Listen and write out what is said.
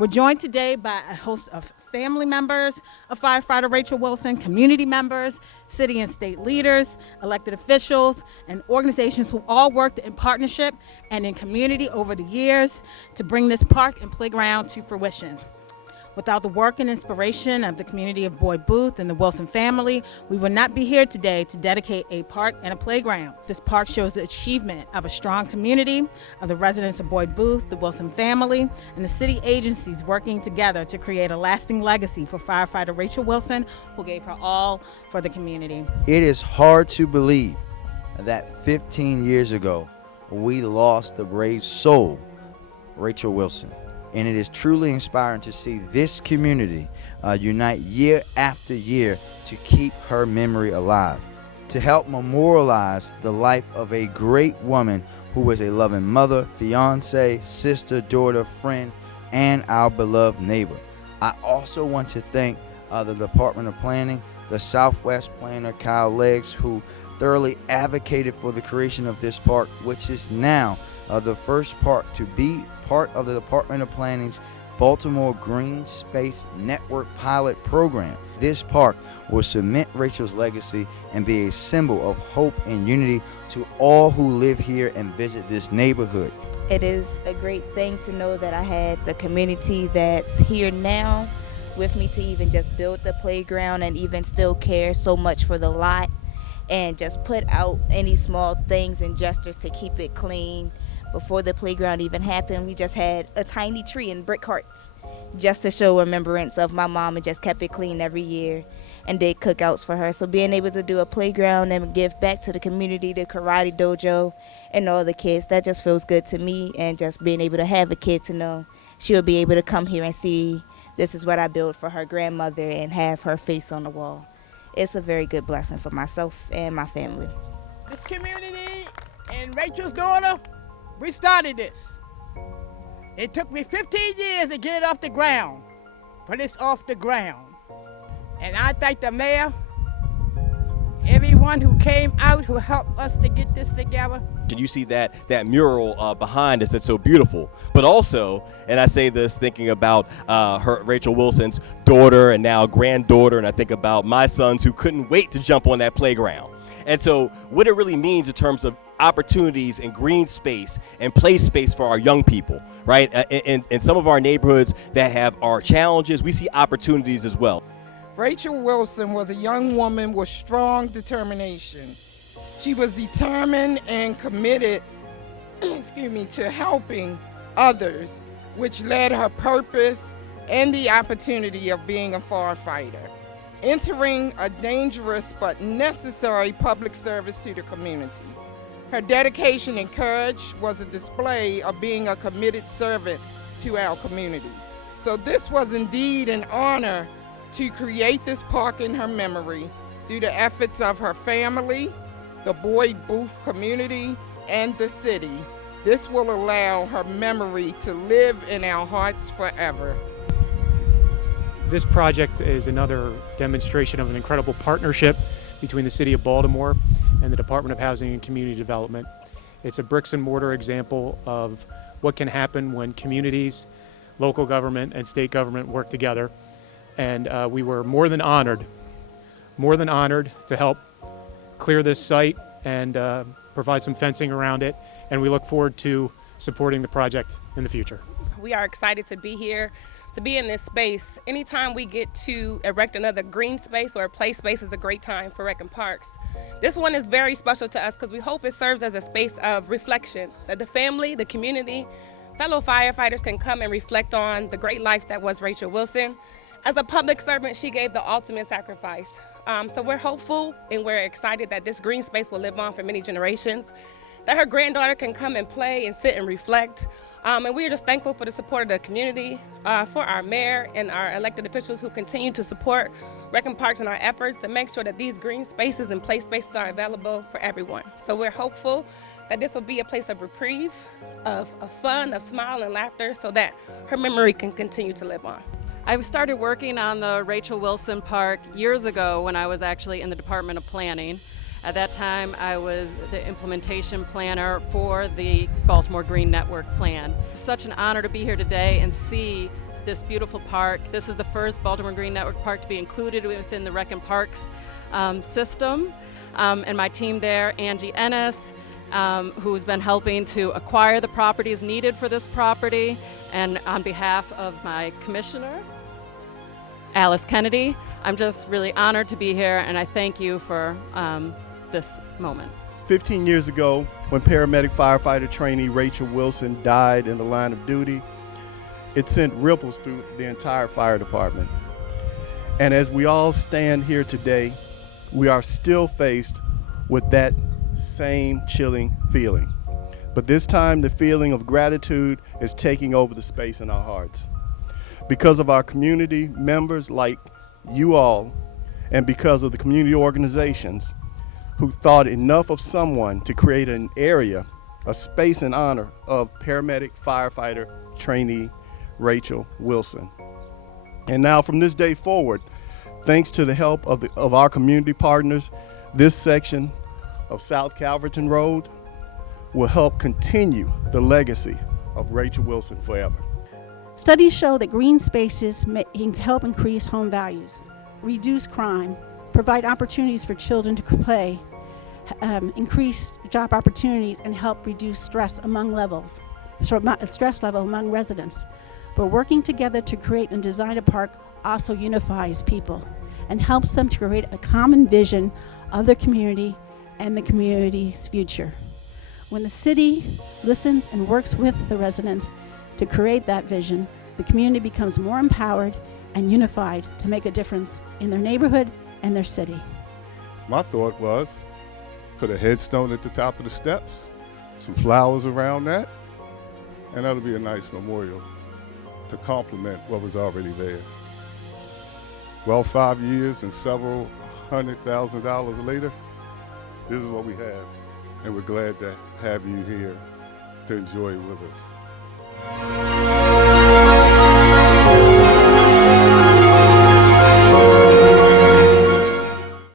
We're joined today by a host of family members of firefighter Racheal Wilson, community members, city and state leaders, elected officials, and organizations who all worked in partnership and in community over the years to bring this park and playground to fruition. Without the work and inspiration of the community of Boyd Booth and the Wilson family, we would not be here today to dedicate a park and a playground. This park shows the achievement of a strong community of the residents of Boyd Booth, the Wilson family, and the city agencies working together to create a lasting legacy for firefighter Racheal Wilson, who gave her all for the community. It is hard to believe that 15 years ago, we lost the brave soul, Racheal Wilson. And it is truly inspiring to see this community unite year after year to keep her memory alive, to help memorialize the life of a great woman who was a loving mother, fiance, sister, daughter, friend, and our beloved neighbor. I also want to thank the Department of Planning, the Southwest planner, Kyle Leggs, who thoroughly advocated for the creation of this park, which is now the first park to be part of the Department of Planning's Baltimore Green Space Network pilot program. This park will cement Racheal's legacy and be a symbol of hope and unity to all who live here and visit this neighborhood. It is a great thing to know that I had the community that's here now with me to even just build the playground and even still care so much for the lot and just put out any small things and gestures to keep it clean. Before the playground even happened, we just had a tiny tree and brick hearts just to show remembrance of my mom, and just kept it clean every year and did cookouts for her. So being able to do a playground and give back to the community, the karate dojo, and all the kids, that just feels good to me. And just being able to have a kid to know she'll be able to come here and see this is what I built for her grandmother and have her face on the wall. It's a very good blessing for myself and my family. This community and Racheal's daughter, we started this. It took me 15 years to get it off the ground, but it's off the ground. And I thank the mayor, everyone who came out, who helped us to get this together. You see that mural behind us that's so beautiful, but also, and I say this thinking about Racheal Wilson's daughter and now granddaughter, and I think about my sons who couldn't wait to jump on that playground. And so what it really means in terms of opportunities and green space and play space for our young people, right? In some of our neighborhoods that have our challenges, we see opportunities as well. Racheal Wilson was a young woman with strong determination. She was determined and committed to helping others, which led her purpose and the opportunity of being a firefighter, entering a dangerous but necessary public service to the community. Her dedication and courage was a display of being a committed servant to our community. So this was indeed an honor to create this park in her memory through the efforts of her family, the Boyd Booth community, and the city. This will allow her memory to live in our hearts forever. This project is another demonstration of an incredible partnership between the City of Baltimore and the Department of Housing and Community Development. It's a bricks and mortar example of what can happen when communities, local government, and state government work together. And we were more than honored to help clear this site and provide some fencing around it. And we look forward to supporting the project in the future. We are excited to be here, to be in this space. Anytime we get to erect another green space or a play space is a great time for Rec and Parks. This one is very special to us because we hope it serves as a space of reflection, that the family, the community, fellow firefighters can come and reflect on the great life that was Racheal Wilson. As a public servant, she gave the ultimate sacrifice. So we're hopeful and we're excited that this green space will live on for many generations, that her granddaughter can come and play and sit and reflect. And we are just thankful for the support of the community, for our mayor and our elected officials who continue to support Rec and Parks in our efforts to make sure that these green spaces and play spaces are available for everyone. So we're hopeful that this will be a place of reprieve, of fun, of smile and laughter, so that her memory can continue to live on. I started working on the Racheal Wilson Park years ago when I was actually in the Department of Planning. At that time, I was the implementation planner for the Baltimore Green Network Plan. Such an honor to be here today and see this beautiful park. This is the first Baltimore Green Network park to be included within the Rec and Parks system. And my team there, Angie Ennis, who's been helping to acquire the properties needed for this property. And on behalf of my commissioner, Alice Kennedy, I'm just really honored to be here, and I thank you for this moment. 15 years ago, when paramedic firefighter trainee Racheal Wilson died in the line of duty, it sent ripples through the entire fire department. And as we all stand here today, we are still faced with that same chilling feeling. But this time, the feeling of gratitude is taking over the space in our hearts. Because of our community members like you all, and because of the community organizations who thought enough of someone to create an area, a space in honor of paramedic firefighter trainee Racheal Wilson. And now from this day forward, thanks to the help of our community partners, this section of South Calverton Road will help continue the legacy of Racheal Wilson forever. Studies show that green spaces can help increase home values, reduce crime, provide opportunities for children to play, increase job opportunities, and help reduce stress among stress level among residents. But working together to create and design a park also unifies people and helps them to create a common vision of their community and the community's future. When the city listens and works with the residents to create that vision, the community becomes more empowered and unified to make a difference in their neighborhood and their city. My thought was, put a headstone at the top of the steps, some flowers around that, and that'll be a nice memorial to complement what was already there. Well, 5 years and several $100,000 later, this is what we have, and we're glad to have you here to enjoy it with us.